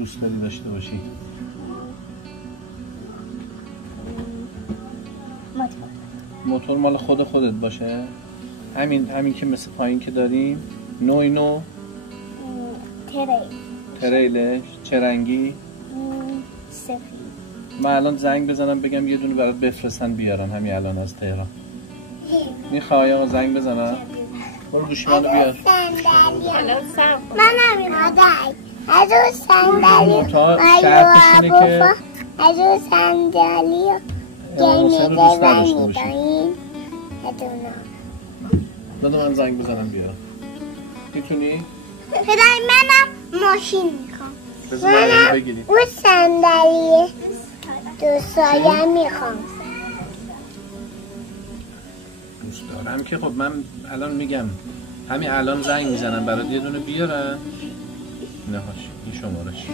دوست داری داشته باشی؟ موتور مال خودت باشه؟ همین که مثل پایین که داریم؟ نو تریلش؟ چه رنگی؟ سفید. من الان زنگ بزنم بگم یه دونه برات بفرستن بیارن همین الان از تهران. میخوای آقا زنگ بزنم؟ برو گوشیمانو بیار. من نمیخواد. از اون صندلی شرطش اینه که از اون صندلی امام دوست نداشته باشی. دادا من زنگ بزنم بیارم. میتونی؟ پدر منم ماشین میخوام. بذار من بگیریم. اون صندلی دو سایه میخوام. دوست دارم که خب من الان میگم همین الان زنگ میزنم برات یه دونه بیارن. نهاش این شمارش.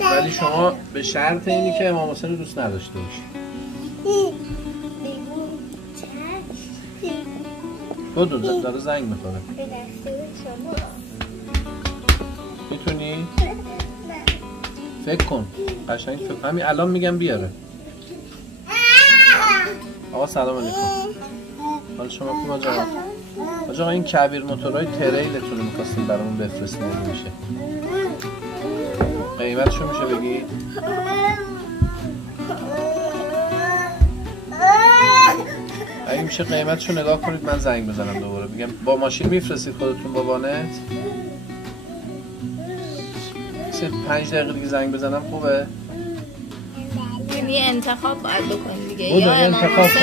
ولی شما به شرط اینی که امام حسین رو دوست نداشته باشی. بدو داره زنگ میخوره. میتونی؟ فکر کن قشنگ فکر. همین الان میگم بیاره. آقا سلام علیکم. حال شما خوب آقا این کویر موتورهای تریلتون رو می‌خواستیم برامون بفرستید میشه. قیمتشو میشه بگی؟ اگه میشه قیمتشو نگاه کنید من زنگ بزنم دوباره بگم با ماشین میفرستید خودتون با وانت؟ 5 دقیقه دیگه زنگ بزنم خوبه؟ یعنی انتخاب باید بکنی دیگه یا امام حسین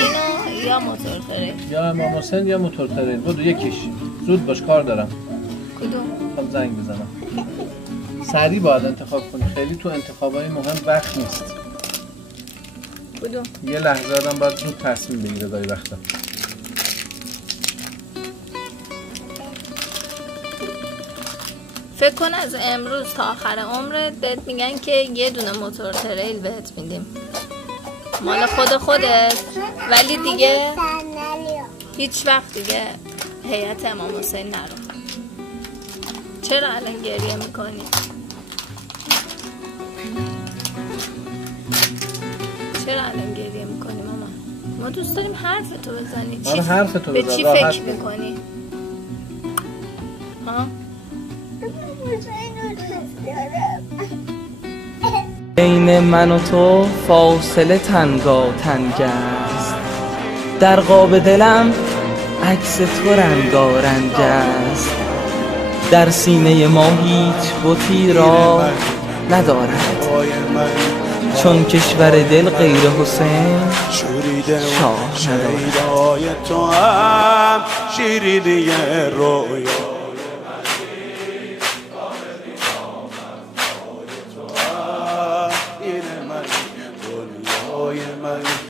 یا موتور تریل یا امام حسین یا موتور تریل. بدو یکیش. زود باش کار دارم. کدوم؟ خب زنگ بزنم. سریع باید انتخاب کنی. خیلی تو انتخابای مهم وقت نیست. کدوم؟ یه لحظه آدم باید زود تصمیم بگیره گاهی وقتا. فکر کن از امروز تا آخر عمرت بهت میگن که یه دونه موتور تریل بهت میدیم مال خودت ولی دیگه هیچ وقت دیگه هیئت امام حسین نرو. چرا الان گریه میکنی؟ چرا الان گریه میکنی مامان؟ ما دوست داریم حرفتو بزنی. به چی فکر میکنی؟ ها؟ بین من و تو فاصله تنگاتنگ است، در قاب دلم عکس تو رنگارنگ است، در سینه ما هیچ بتی را ندارد، چون کشور دل غیر حسین شاه ندارد.